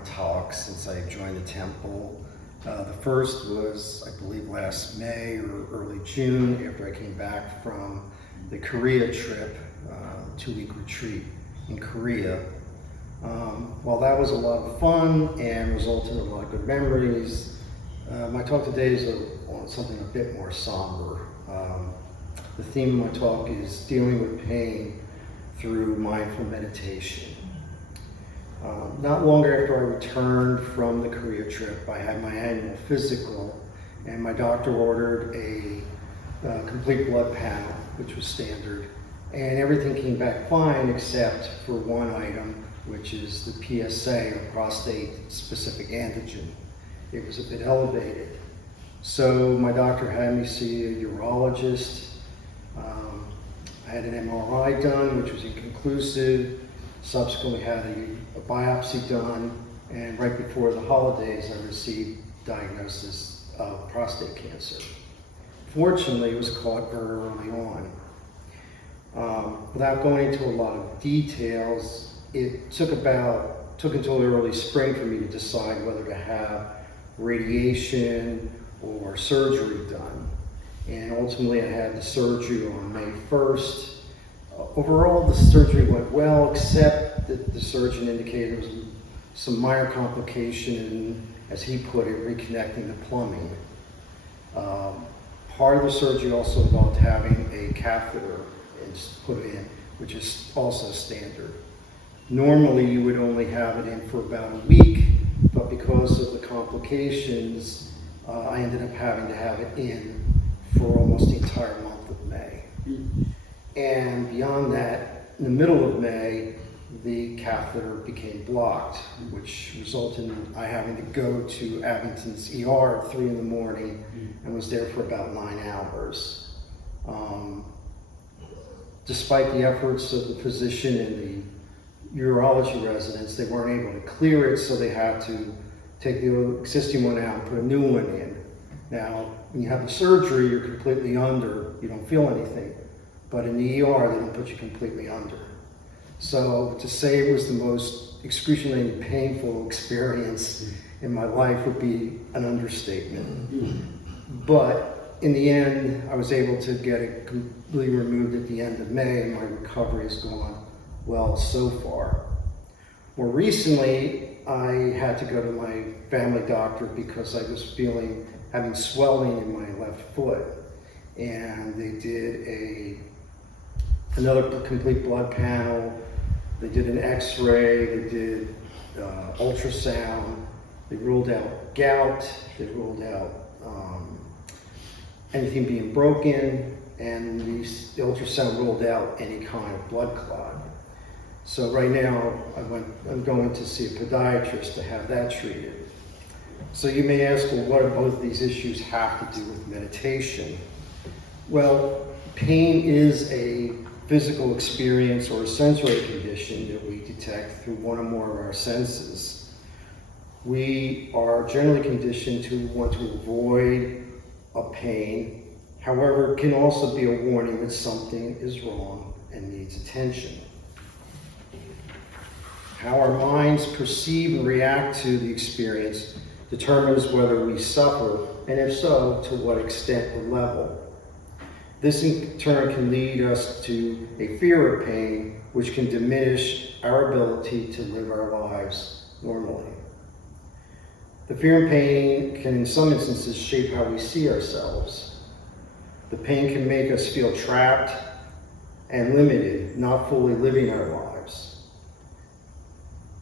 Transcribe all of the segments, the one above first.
Dharma talks since I joined the temple. The first was, I believe, last May or early June after I came back from the Korea trip, 2-week retreat in Korea. While that was a lot of fun and resulted in a lot of good memories, my talk today is on something a bit more somber. The theme of my talk is dealing with pain through mindful meditation. Not long after I returned from the Korea trip, I had my annual physical, and my doctor ordered a complete blood panel, which was standard, and everything came back fine except for one item, which is the PSA, or prostate-specific antigen. It was a bit elevated. So my doctor had me see a urologist. I had an MRI done, which was inconclusive. Subsequently had a biopsy done, and right before the holidays I received diagnosis of prostate cancer. Fortunately, it was caught very early on. Without going into a lot of details, it took until early spring for me to decide whether to have radiation or surgery done. And ultimately I had the surgery on May 1st. Overall, the surgery went well, except that the surgeon indicated there was some minor complication in, as he put it, reconnecting the plumbing. Part of the surgery also involved having a catheter put in, which is also standard. Normally you would only have it in for about a week, but because of the complications, I ended up having to have it in for almost the entire month of May. And beyond that, in the middle of May, the catheter became blocked, which resulted in I having to go to Abington's ER at 3 in the morning and was there for about 9 hours. Despite the efforts of the physician and the urology residents, they weren't able to clear it, so they had to take the existing one out and put a new one in. Now, when you have the surgery, you're completely under, you don't feel anything. But in the ER, they don't put you completely under. So to say it was the most excruciatingly painful experience in my life would be an understatement. But in the end, I was able to get it completely removed at the end of May, and my recovery has gone well so far. More recently, I had to go to my family doctor because I was having swelling in my left foot. And they did another complete blood panel. They did an x-ray, they did ultrasound. They ruled out gout, they ruled out anything being broken, and the ultrasound ruled out any kind of blood clot. So right now, I'm going to see a podiatrist to have that treated. So you may ask, well, what do both of these issues have to do with meditation? Well, pain is a physical experience or a sensory condition that we detect through one or more of our senses. We are generally conditioned to want to avoid a pain. However, it can also be a warning that something is wrong and needs attention. How our minds perceive and react to the experience determines whether we suffer, and if so, to what extent or level. This in turn can lead us to a fear of pain, which can diminish our ability to live our lives normally. The fear of pain can in some instances shape how we see ourselves. The pain can make us feel trapped and limited, not fully living our lives.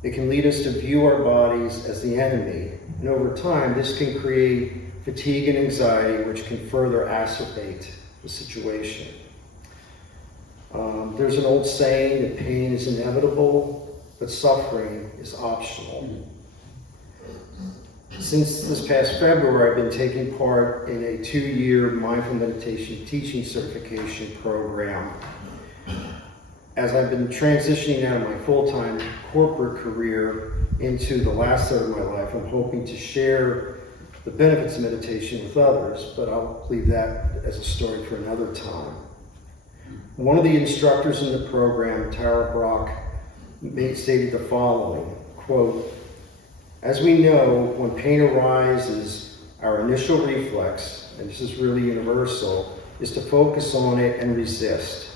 It can lead us to view our bodies as the enemy, and over time this can create fatigue and anxiety, which can further exacerbate the situation. There's an old saying that pain is inevitable, but suffering is optional. Since this past February, I've been taking part in a 2-year mindful meditation teaching certification program. As I've been transitioning out of my full-time corporate career into the last third of my life, I'm hoping to share the benefits of meditation with others, but I'll leave that as a story for another time. One of the instructors in the program, Tara Brock, stated the following, quote, As we know, when pain arises, our initial reflex, and this is really universal, is to focus on it and resist.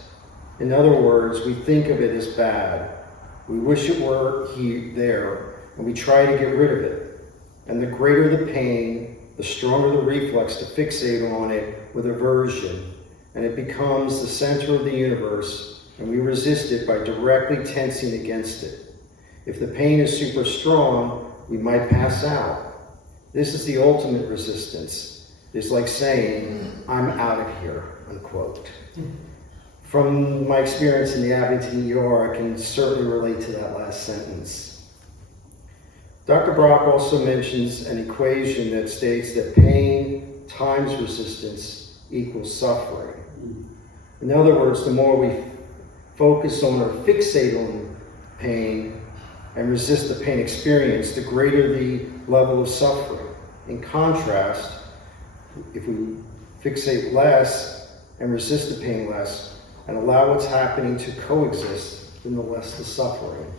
In other words, we think of it as bad. We wish it were there, and we try to get rid of it. And the greater the pain, the stronger the reflex to fixate on it with aversion, and it becomes the center of the universe, and we resist it by directly tensing against it. If the pain is super strong, we might pass out. This is the ultimate resistance. It's like saying, "I'm out of here," unquote. From my experience in the Abington ER, I can certainly relate to that last sentence. Dr. Brock also mentions an equation that states that pain times resistance equals suffering. In other words, the more we focus on or fixate on pain and resist the pain experience, the greater the level of suffering. In contrast, if we fixate less and resist the pain less and allow what's happening to coexist, then the less the suffering.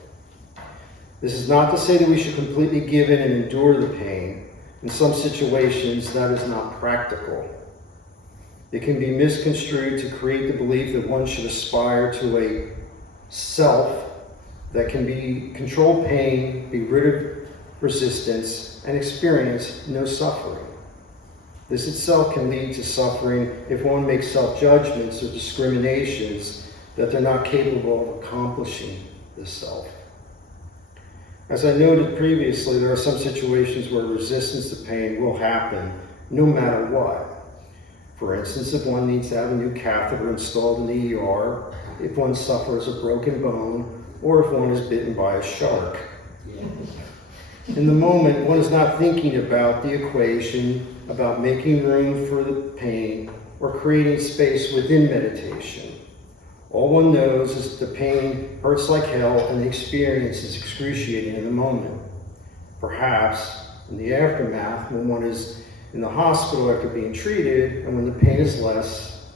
This is not to say that we should completely give in and endure the pain. In some situations, that is not practical. It can be misconstrued to create the belief that one should aspire to a self that can control pain, be rid of resistance, and experience no suffering. This itself can lead to suffering if one makes self-judgments or discriminations that they're not capable of accomplishing the self. As I noted previously, there are some situations where resistance to pain will happen no matter what. For instance, if one needs to have a new catheter installed in the ER, if one suffers a broken bone, or if one is bitten by a shark. In the moment, one is not thinking about the equation, about making room for the pain, or creating space within meditation. All one knows is that the pain hurts like hell and the experience is excruciating in the moment. Perhaps in the aftermath, when one is in the hospital after being treated, and when the pain is less,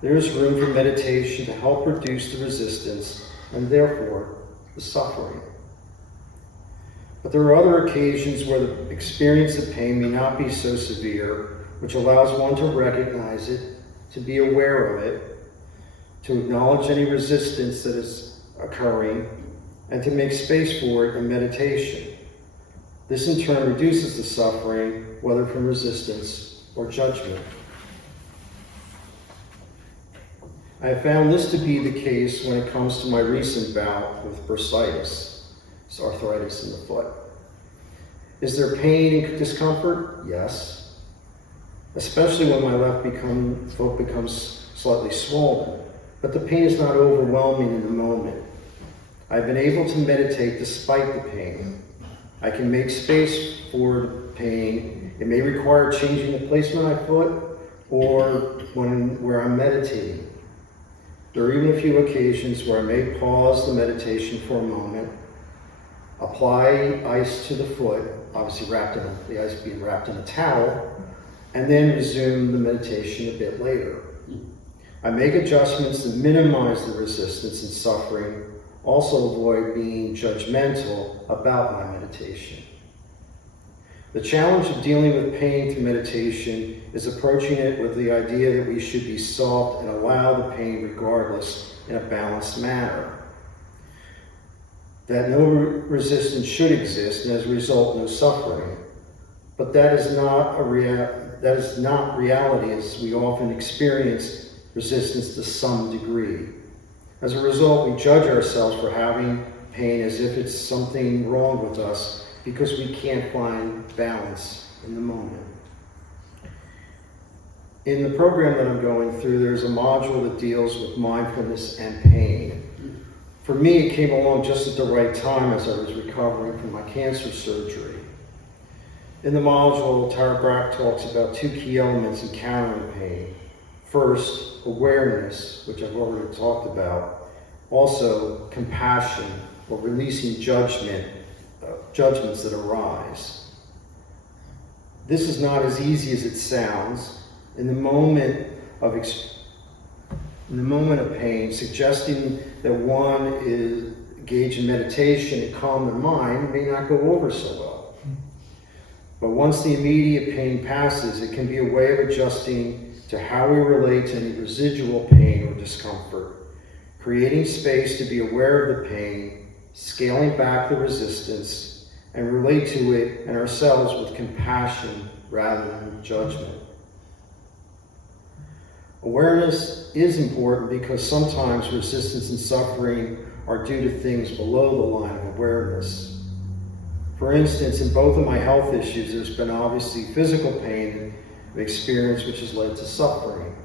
there is room for meditation to help reduce the resistance and therefore the suffering. But there are other occasions where the experience of pain may not be so severe, which allows one to recognize it, to be aware of it, to acknowledge any resistance that is occurring, and to make space for it in meditation. This in turn reduces the suffering, whether from resistance or judgment. I have found this to be the case when it comes to my recent bout with bursitis, arthritis in the foot. Is there pain and discomfort? Yes. Especially when my left foot becomes slightly swollen. But the pain is not overwhelming in the moment. I've been able to meditate despite the pain. I can make space for the pain. It may require changing the placement of my foot or where I'm meditating. There are even a few occasions where I may pause the meditation for a moment, apply ice to the foot, obviously the ice being wrapped in a towel, and then resume the meditation a bit later. I make adjustments that minimize the resistance and suffering, also avoid being judgmental about my meditation. The challenge of dealing with pain through meditation is approaching it with the idea that we should be soft and allow the pain regardless in a balanced manner. That no resistance should exist and as a result no suffering. But that is not reality, as we often experience resistance to some degree. As a result, we judge ourselves for having pain as if it's something wrong with us because we can't find balance in the moment. In the program that I'm going through, there's a module that deals with mindfulness and pain. For me, it came along just at the right time as I was recovering from my cancer surgery. In the module, Tara Brach talks about two key elements in countering pain. First, awareness, which I've already talked about. Also, compassion, or releasing judgments that arise. This is not as easy as it sounds. In the moment of pain, suggesting that one is engaged in meditation and calm their mind may not go over so well. But once the immediate pain passes, it can be a way of adjusting to how we relate to any residual pain or discomfort, creating space to be aware of the pain, scaling back the resistance, and relate to it and ourselves with compassion rather than with judgment. Awareness is important because sometimes resistance and suffering are due to things below the line of awareness. For instance, in both of my health issues, there's been obviously physical pain I've experienced which has led to suffering.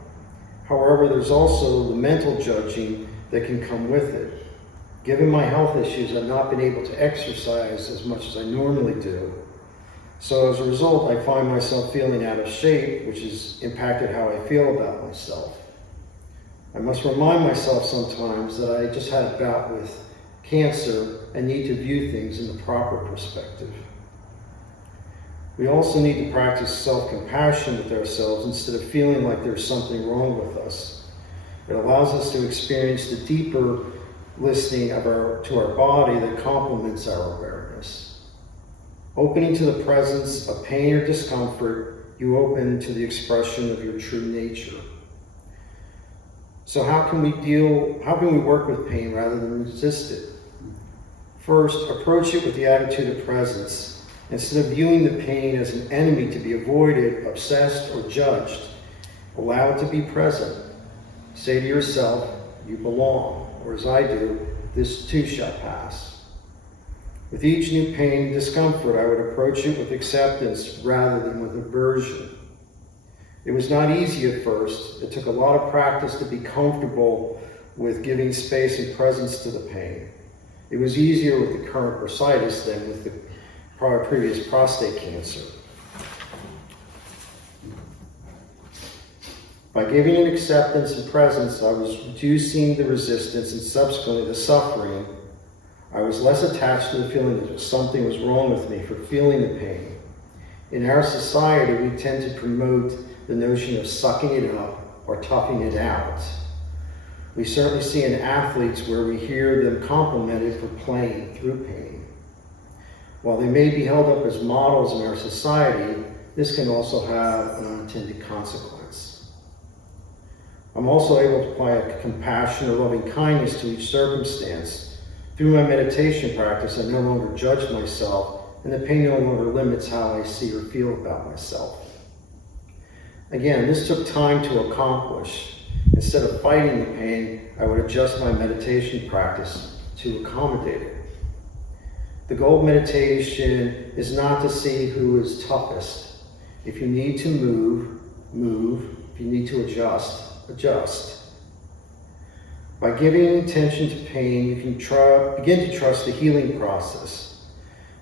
However, there's also the mental judging that can come with it. Given my health issues, I've not been able to exercise as much as I normally do. So as a result, I find myself feeling out of shape, which has impacted how I feel about myself. I must remind myself sometimes that I just had a bout with cancer and need to view things in the proper perspective. We also need to practice self-compassion with ourselves instead of feeling like there's something wrong with us. It allows us to experience the deeper listening to our body that complements our awareness. Opening to the presence of pain or discomfort, you open to the expression of your true nature. So how can we work with pain rather than resist it? First, approach it with the attitude of presence. Instead of viewing the pain as an enemy to be avoided, obsessed, or judged, allow it to be present. Say to yourself, you belong, or as I do, this too shall pass. With each new pain and discomfort, I would approach it with acceptance rather than with aversion. It was not easy at first. It took a lot of practice to be comfortable with giving space and presence to the pain. It was easier with the current bursitis than with the previous prostate cancer. By giving it acceptance and presence, I was reducing the resistance and subsequently the suffering. I was less attached to the feeling that something was wrong with me for feeling the pain. In our society, we tend to promote the notion of sucking it up or toughing it out. We certainly see in athletes where we hear them complimented for playing through pain. While they may be held up as models in our society, this can also have an unintended consequence. I'm also able to apply a compassion or loving kindness to each circumstance. Through my meditation practice, I no longer judge myself, and the pain no longer limits how I see or feel about myself. Again, this took time to accomplish. Instead of fighting the pain, I would adjust my meditation practice to accommodate it. The goal of meditation is not to see who is toughest. If you need to move, move. If you need to adjust, adjust. By giving attention to pain, you can begin to trust the healing process.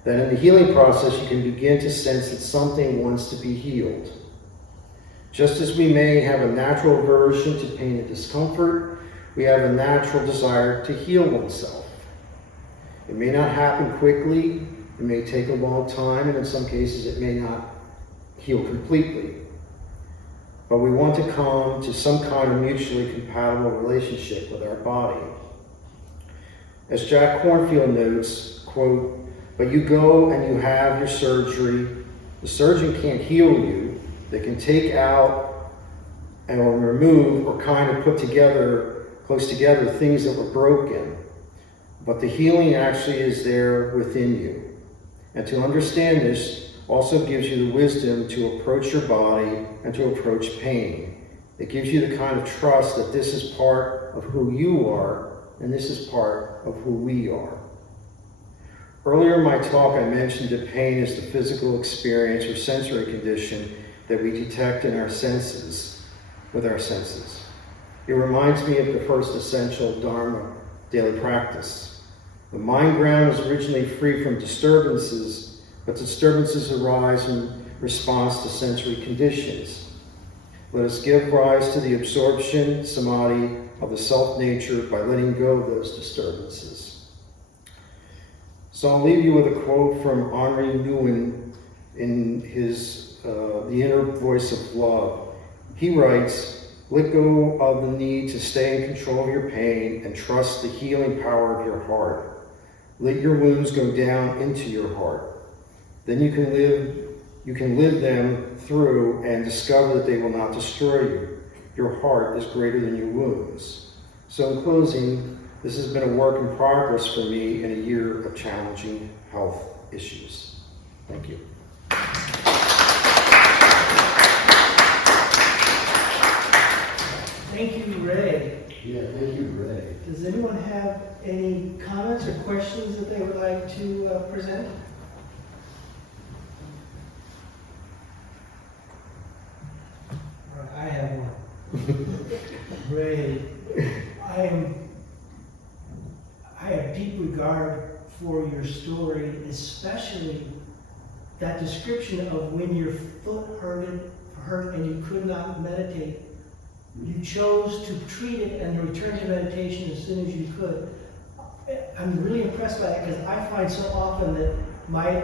Then in the healing process, you can begin to sense that something wants to be healed. Just as we may have a natural aversion to pain and discomfort, we have a natural desire to heal oneself. It may not happen quickly, it may take a long time, and in some cases it may not heal completely. But we want to come to some kind of mutually compatible relationship with our body. As Jack Kornfield notes, quote, "But you go and you have your surgery. The surgeon can't heal you. They can take out or remove or kind of put together, close together things that were broken. But the healing actually is there within you. And to understand this also gives you the wisdom to approach your body and to approach pain. It gives you the kind of trust that this is part of who you are and this is part of who we are." Earlier in my talk, I mentioned that pain is the physical experience or sensory condition that we detect in our senses, with our senses. It reminds me of the first essential Dharma daily practice. The mind ground is originally free from disturbances, but disturbances arise in response to sensory conditions. Let us give rise to the absorption, samadhi, of the self-nature by letting go of those disturbances. So I'll leave you with a quote from Henri Nouwen in his The Inner Voice of Love. He writes, "Let go of the need to stay in control of your pain and trust the healing power of your heart. Let your wounds go down into your heart. Then you can live you can live them through and discover that they will not destroy you. Your heart is greater than your wounds. So in closing, this has been a work in progress for me in a year of challenging health issues. Thank you. Thank you, Ray. Yeah, thank you, Ray. Does anyone have any comments or questions that they would like to present? All right, I have one. Ray, I have deep regard for your story, especially that description of when your foot hurt and you could not meditate. You chose to treat it and return to meditation as soon as you could. I'm really impressed by that because I find so often that my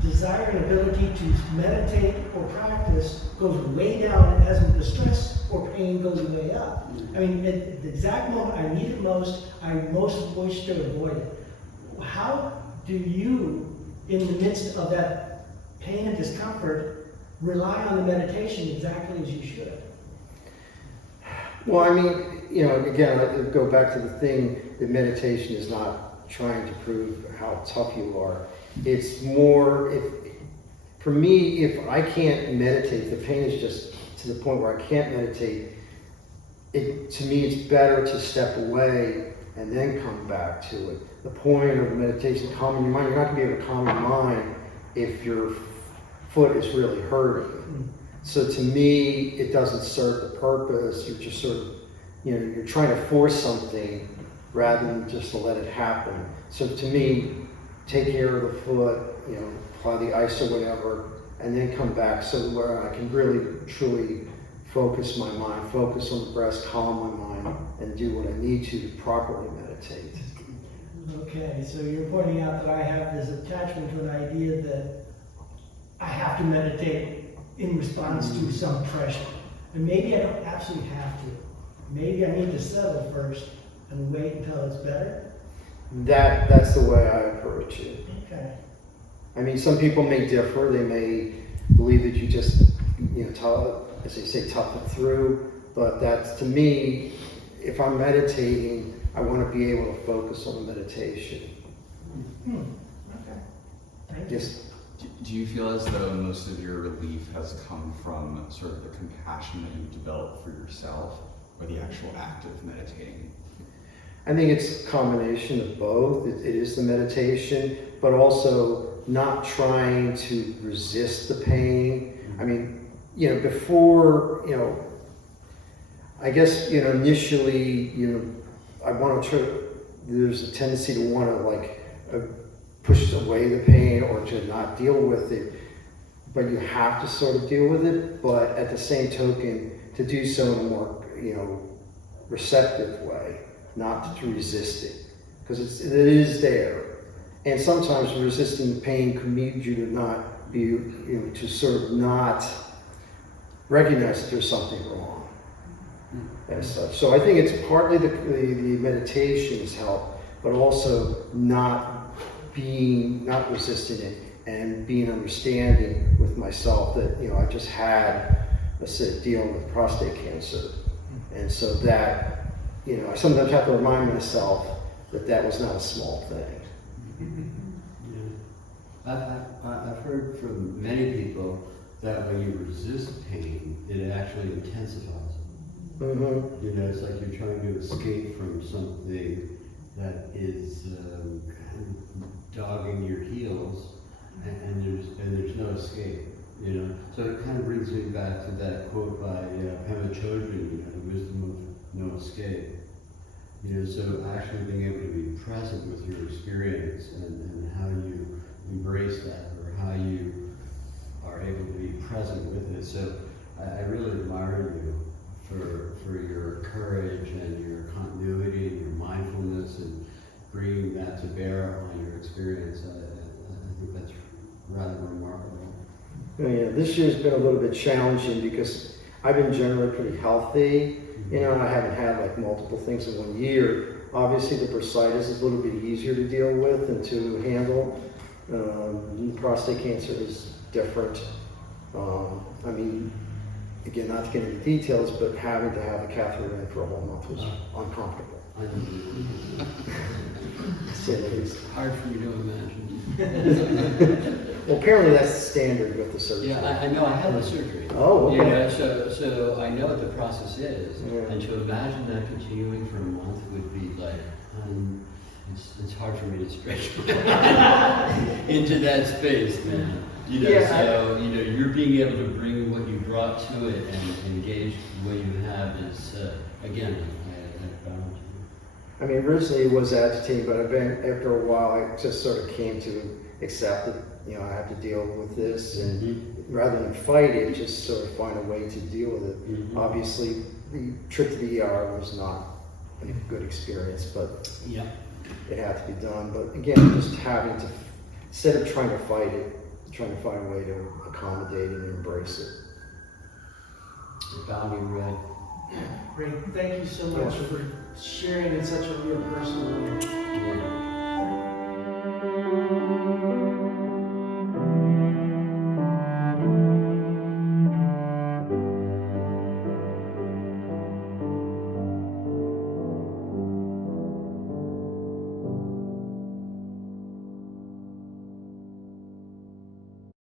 desire and ability to meditate or practice goes way down as the stress or pain goes way up. I mean, at the exact moment I need it most, I most wish to avoid it. How do you, in the midst of that pain and discomfort, rely on the meditation exactly as you should? Well, I mean, you know, again, I go back to the thing that meditation is not trying to prove how tough you are. It's more, for me, if I can't meditate, the pain is just to the point where I can't meditate, to me it's better to step away and then come back to it. The point of meditation, calming your mind, you're not going to be able to calm your mind if your foot is really hurting. So to me, it doesn't serve the purpose. You're just sort of, you know, you're trying to force something rather than just to let it happen. So to me, take care of the foot, you know, apply the ice or whatever, and then come back so where I can really, truly focus my mind, focus on the breath, calm my mind, and do what I need to properly meditate. Okay, so you're pointing out that I have this attachment to an idea that I have to meditate in response to some pressure. And maybe I don't absolutely have to. Maybe I need to settle first and wait until it's better. That's the way I approach it. Okay. I mean, some people may differ. They may believe that you just, you know, as they say, tough it through. But that's, to me, if I'm meditating, I want to be able to focus on the meditation. Okay. Thank you. Just, do you feel as though most of your relief has come from sort of the compassion that you've developed for yourself, or the actual act of meditating? I think it's a combination of both. It is the meditation, but also not trying to resist the pain. I mean, you know, before, you know, I guess, you know, initially, you know, I want to try, there's a tendency to want to like push away the pain or to not deal with it, but you have to sort of deal with it, but at the same token, to do so in a more, you know, receptive way, not to resist it, because it is there. And sometimes resisting the pain can lead you to not be, you know, to sort of not recognize that there's something wrong as such. So I think it's partly the meditation's help, but also not resisting it and being understanding with myself that, you know, I just had, let's say, dealing with prostate cancer. And so that, you know, I sometimes have to remind myself that that was not a small thing. Yeah. I've heard from many people that when you resist pain, it actually intensifies it. Mm-hmm. You know, it's like you're trying to escape from something that is dogging your heels, and there's no escape. You know, so it kind of brings me back to that quote by Pema Chodron, you know, the wisdom of no escape. You know, so actually being able to be present with your experience and how you embrace that, or how you are able to be present with it. So I really admire you for your courage and your continuity and your mindfulness and bringing that to bear on your experience. I think that's rather remarkable. Yeah, this year's been a little bit challenging because I've been generally pretty healthy. You know, I haven't had like multiple things in 1 year. Obviously, the bursitis is a little bit easier to deal with and to handle. Prostate cancer is different. I mean, again, not to get into details, but having to have a catheter in for a whole month was uncomfortable. I know. To say the least. Hard for you to imagine. Well, apparently that's the standard with the surgery. Yeah, I know, I had the surgery. Oh, okay. You know, so I know what the process is. Yeah. And to imagine that continuing for a month would be like, it's hard for me to stretch into that space, man. You know, Yeah, so, you know, you're being able to bring what you brought to it and engage what you have is, again, I found you. I mean, originally it was agitating, but after a while, I just sort of came to accept that, you know, I have to deal with this, and rather than fight it, just sort of find a way to deal with it. Obviously, the trip to the ER was not a good experience, but Yeah. it had to be done. But again, just having to, instead of trying to fight it, trying to find a way to accommodate and embrace it. Found you, Red. Great, thank you so much for sharing in such a real personal way. Yeah.